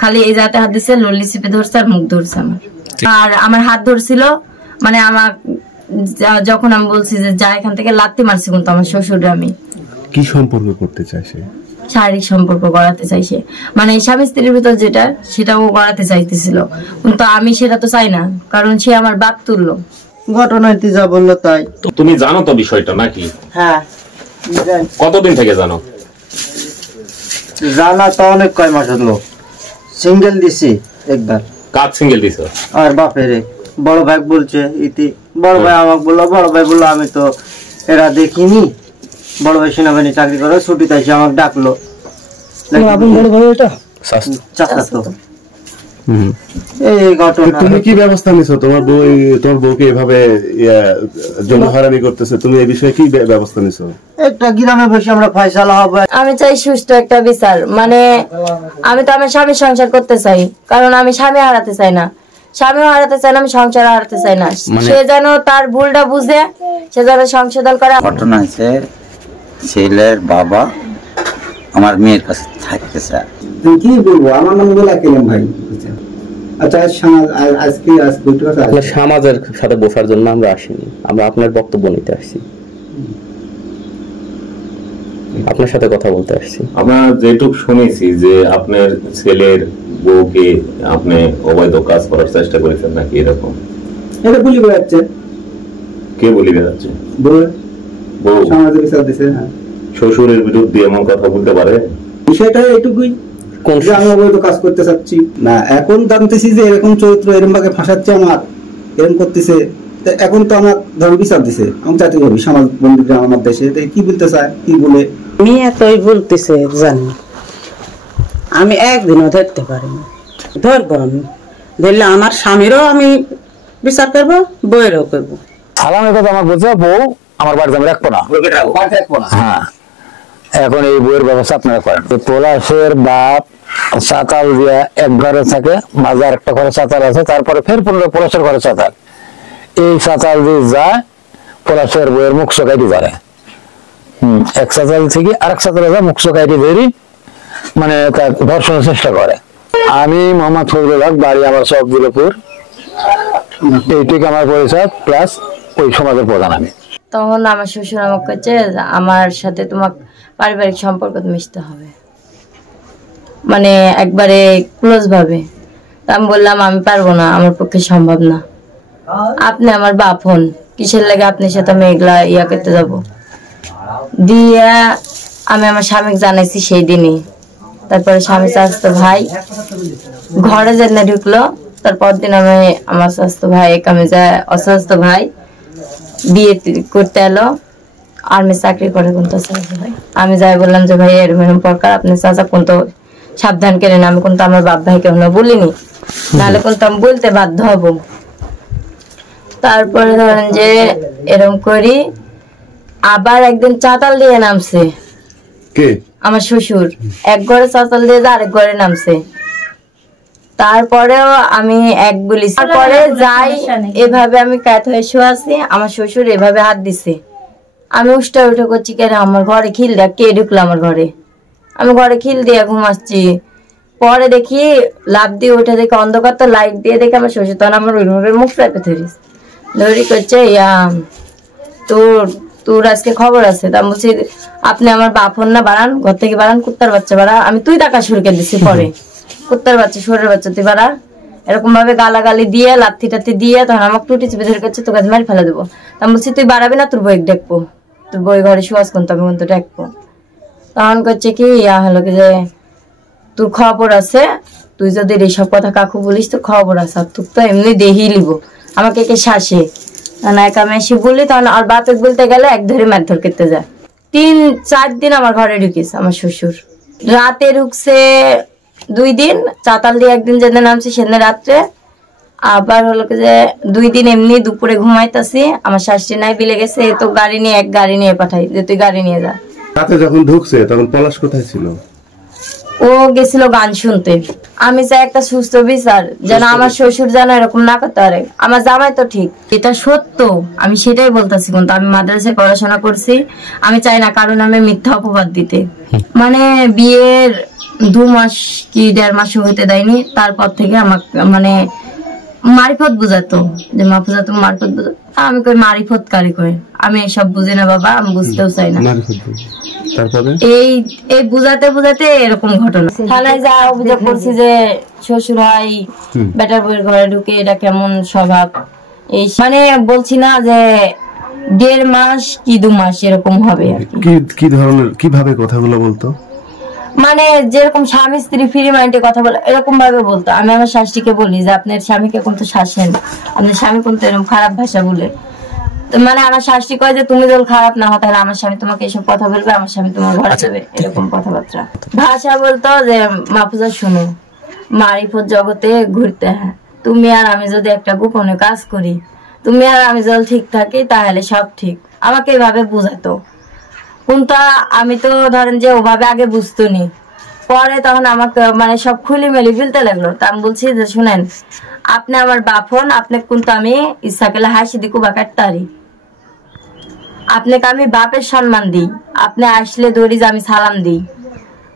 খালি এই জায়গাতে হাত দিছে, লল্লি চিপে ধরছে আর মুখ ধরছে আমার। আর আমার হাত ধরছিল, মানে আমার যখন আমি বলছি যে যা এখান থেকে, লাত্তি মারছি কিন্তু আমার শ্বশুর। আমি কি সম্পর্ক করতে চাইছে? শারীরিক সম্পর্ক গড়াতে চাইছে, মানে স্বামী স্ত্রীর ভিতর যেটা সেটা ও গড়াতে চাইতেছিল, কিন্তু আমি সেটা তো চাই না, কারণ সে আমার বাপ তুললো। ঘটনাটি যা বললো তাই। তুমি জানো তো বিষয়টা নাকি? হ্যাঁ। কতদিন থেকে জানো? জানা তো অনেক, কয় মাস হলো। সিঙ্গেল দিছি একবার। কাজ সিঙ্গেল দিছো? আর বাপেরে বড় ভাই বলছে ইতি, বড় ভাই আমাকে বললো, বড় ভাই বললো আমি তো এরা দেখিনি। বড় ভাই সেনাবাহিনী চাকরি করে, ছুটিতে এসে আমাকে ডাকলো। বড় ভাই এটা চাচা তো। এই ঘটনা। তুমি কি ব্যবস্থা নিছো? তোমার বউকে এভাবে যৌন হয়রানি করতেছে, তুমি এই বিষয়ে কি ব্যবস্থা নিছো? একটা গ্রামে বসে আমরা ফয়সালা হবে। আমি চাই সুষ্ঠু একটা বিচার, মানে আমি তো আমার স্বামীর সংসার করতে চাই, কারণ আমি স্বামী হারাতে চাই না, স্বামীও হারাতে চাই না, আমি সংসার হারাতে চাই না। সে যেন তার ভুলটা বুঝে সে যেন সংশোধন করে। ঘটনা হয়েছে, ছেলের বাবা আমার মেয়ের কাছে থাকতে চায়। কি বলবো, আমার নাম বলে কেলেন ভাই। আচ্ছা আজকে সমাজের সাথে বসার জন্য আমরা আসিনি, আমরা আপনার বক্তব্য নিতে আসছি, আপনার সাথে কথা বলতে আসছি। আমরা যেটুক শুনেছি যে আপনার ছেলের বউকে আপনি অবৈধ কাজ করার চেষ্টা করেছেন নাকি, এরকম? এটা বলি বেড়াচ্ছে। কে বলি বেড়াচ্ছে? বউ সমাজের বিচার দিছে। শ্বশুরের বিরুদ্ধে এমন কথা বলতে পারে? বিষয়টা এটুকুই, আমি অবৈধ কাজ করতে চাচ্ছি না। এখন জানতেছি যে এরকম চরিত্র, এরকম ভাবে ফাঁসাচ্ছে আমার, এরকম করতেছে। এখন তো আমার ধর্ম বিচার দিছে, আমি চাইতে পারবি সমাজ বন্দী গ্রাম আমার দেশে কি বলতে চায়, কি বলে আমি এতই বলতেছে জানি, আমি একদিনও ধরতে পারিনি। ধরবো, আমি ধরলে আমার স্বামীরও আমি বিচার করবো, বউয়েরও করবো। সালামের কথা আমার বলছে, বউ আমার বাড়িতে আমি রাখবো না। হ্যাঁ, এখন এই বইয়ের ব্যবস্থা আপনারা করেন। পলাশের বাপ চাতাল দিয়া এক ঘরে থাকে, মাঝে একটা ঘরে চাতাল আছে, তারপরে ফের পুনরায় পলাশের ঘরে চাতাল। এই চাতাল দিয়ে যায় পলাশের বইয়ের মুখ চোখাইটি ধরে, এক চাতাল থেকে আরেক চাতালে যায় মুখ চোখাইটি ধরি, মানে তার ধর্ষণের চেষ্টা করে। আমি মোহাম্মদ ফজলুল হক, বাড়ি আমার সবদুলপুর, এইটুকু আমার পরিচয়, প্লাস ওই সমাজের প্রধান আমি। তখন আমার শ্বশুর আমাকে বলছে আমার সাথে তোমার পারিবারিক সম্পর্ক মিশতে হবে, মানে একবারে ক্লোজ ভাবে। আমি বললাম আমি পারবো না, আমার পক্ষে সম্ভব না, আপনি আমার বাপ হন, কিসের লাগে আপনার সাথে আমি এগুলা ইয়া করতে যাবো। দিয়া আমি আমার স্বামীকে জানাইছি সেই দিনই। তারপরে স্বামী স্বাস্থ্য ভাই ঘরে যেন ঢুকলো, তারপর দিন আমি আমার স্বাস্থ্য ভাই আমি যায়, অস্বাস্থ্য ভাই বিয়ে করতে এলো, আর্মি চাকরি করে কিন্তু ভাই। আমি যাই বললাম যে ভাই এরকম প্রকার, আপনি চাচা কিন্তু সাবধান করেন, আমি কিন্তু আমার বাপ ভাইকে বলিনি, নাহলে কিন্তু আমি বলতে বাধ্য হব। তারপরে ধরেন যে এরকম করি, আবার একদিন চাতাল দিয়ে নামছে আমার শ্বশুর, এক ঘরে চাতাল দিয়ে আরেক ঘরে নামছে। তারপরেও আমি এক গুলি, তারপরে যাই এভাবে আমি কাত হয়ে শুয়ে আছি, আমার শ্বশুর এভাবে হাত দিছে। আমি উষ্টা উঠে করছি, কে আমার ঘরে খিল দেখ, কে ঢুকলো আমার ঘরে? আমি ঘরে খিল দিয়ে ঘুমাচ্ছি, পরে দেখি লাভ দিয়ে উঠে দেখি অন্ধকার, তো লাইট দিয়ে দেখি আমার শ্বশুর, তখন আমার ওইভাবে মুখ চাপে ধরিস ধরি করছে, তোর আজকে খবর আছে। তা বলছি আপনি আমার বাপ হন না, বাড়ান, ঘর থেকে বাড়ান, কুত্তার বাচ্চা বাড়া। আমি তুই টাকা সুরকে দিছি, পরে কুত্তার বাচ্চা, সুরের বাচ্চা তুই বাড়া, এরকম ভাবে গালাগালি দিয়ে লাথি টাথি দিয়ে তখন আমাকে টুটি চেপে ধরে করছে, তোকে মারি ফেলে দেবো। আমি বলছি তুই বাড়াবি না, তোর বই দেখবো, তোর বই ঘরে শুয়াস কিন্তু আমি কিন্তু দেখবো। তখন করছে কি হলো কি যে তোর খবর আছে, তুই যদি এইসব কথা কাকু বলিস তো খবর আছে, আর তোর তো এমনি দেহি লিব, আমাকে কে শাসে না আমি এসে বলি। তখন আর বাপে বলতে গেলে এক ধরে মারধর করতে যায়। 3-4 দিন আমার ঘরে ঢুকিস আমার শ্বশুর, রাতে ঢুকছে 2 দিন, চাতাল দিয়ে একদিন যেদিন নামছি সেদিন রাত্রে, আবার হলো যে 2 দিন এমনি দুপুরে ঘুমাইতেছি, আমার শাশুড়ি নাই বিলে গেছে, তো গাড়ি নিয়ে পাঠাই যে তুই গাড়ি নিয়ে যা। রাতে যখন ঢুকছে তখন পলাশ কোথায় ছিল? ও গেছিল গান শুনতে। আমি চাই একটা সুস্থ বিচার, যেন আমার শ্বশুর যেন এরকম না করতে পারে। আমার জামাই তো ঠিক, এটা সত্য, আমি সেটাই বলতেছি, কিন্তু আমি মাদ্রাসায় পড়াশোনা করছি, আমি চাই না কারণ আমি মিথ্যা অপবাদ দিতে। মানে বিয়ের 2 মাস কি 1.5 মাস হইতে দেয়নি, তারপর থেকে আমাকে মানে মারিফত বুঝাতো যে মাহফুজা তুমি মারিফত বুঝো। আমি কই মারিফত কারি কই, আমি এসব বুঝি না বাবা, আমি বুঝতেও চাই না। তারপরে এই বুঝাতে বুঝাতে এরকম ঘটনা। থানায় যা অভিযোগ করছি যে শ্বশুর হয় বেটার বউয়ের ঘরে ঢুকে, এটা কেমন স্বভাব। এই মানে বলছি না যে 1.5 মাস কি 2 মাস এরকম হবে আর কি। কি ধরনের কিভাবে কথাগুলো বলতো? মানে যেরকম স্বামী স্ত্রী ফ্রি মাইন্ডে কথা বলে এরকম ভাবে বলতো। আমি আমার শাশুড়িকে বলি যে আপনার স্বামীকে কিন্তু শাসেন, আপনার স্বামী কিন্তু এরকম খারাপ ভাষা বলে। মানে আমার শাশুড়ি কয় যে তুমি যদি খারাপ না হও তাহলে আমার স্বামী তোমাকে এসব কথা বলবে, আমার স্বামী তোমার ঘরে যাবে, এরকম কথাবার্তা ভাষা বলতো। যে মাহফুজা শুনো, মারিফত জগতে ঘুরতে হয়, তুমি আর আমি যদি একটা গোপনে কাজ করি, তুমি আর আমি যদি ঠিক থাকি তাহলে সব ঠিক। আমাকে এইভাবে বুঝাতো। কিন্তু আমি তো ধরেন যে ওভাবে আগে বুঝতো নি, পরে তখন আমাকে মানে সব খুলি মেলি ফেলতে লাগলো। তা আমি বলছি যে শুনেন, আপনি আমার বাপ হন, আপনাকে কিন্তু আমি ইচ্ছা করলে হাসি দিকু বা কাটতারি, আপনাকে আমি বাপের সম্মান দিই, আপনি আসলে ধরি যে আমি সালাম দিই,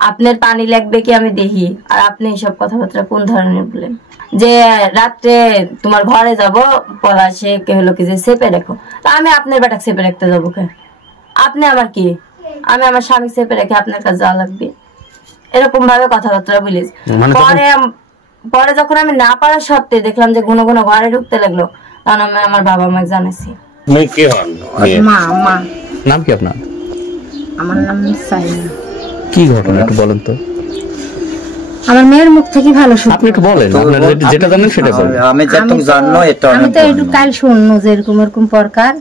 আপনার পানি লাগবে কি আমি দেখি। আর আপনি এইসব কথাবার্তা কোন ধরনের বলেন? যে রাত্রে তোমার ঘরে যাব পলাশে কে হলো কি যে চেপে রেখো, তা আমি আপনার বেটাকে চেপে রাখতে যাবো কে? আপনি আমার কি, আমি আমার স্বামী চেপে রেখে আপনার কাছে যাওয়া লাগবে, এরকম ভাবে কথাবার্তা বলিস। পরে যখন আমি না পারার সত্ত্বে দেখলাম যে ঘন ঘন ঘরে ঢুকতে লাগলো, তখন আমি আমার বাবা মাকে জানাইছি। মা নাম কি আপনার? আমার নাম সাইনা। কি ঘটনা একটু বলেন তো। আমার মেয়ের মুখ থেকে ভালো শুনতে। আপনি একটু বলেন, আপনারা যেটা জানেন সেটা বলেন। আমি যতটুকু জানো এটা আমি তো একটু কাল শুনলো যে এরকম এরকম প্রকার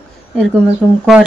এরকম এরকম করে।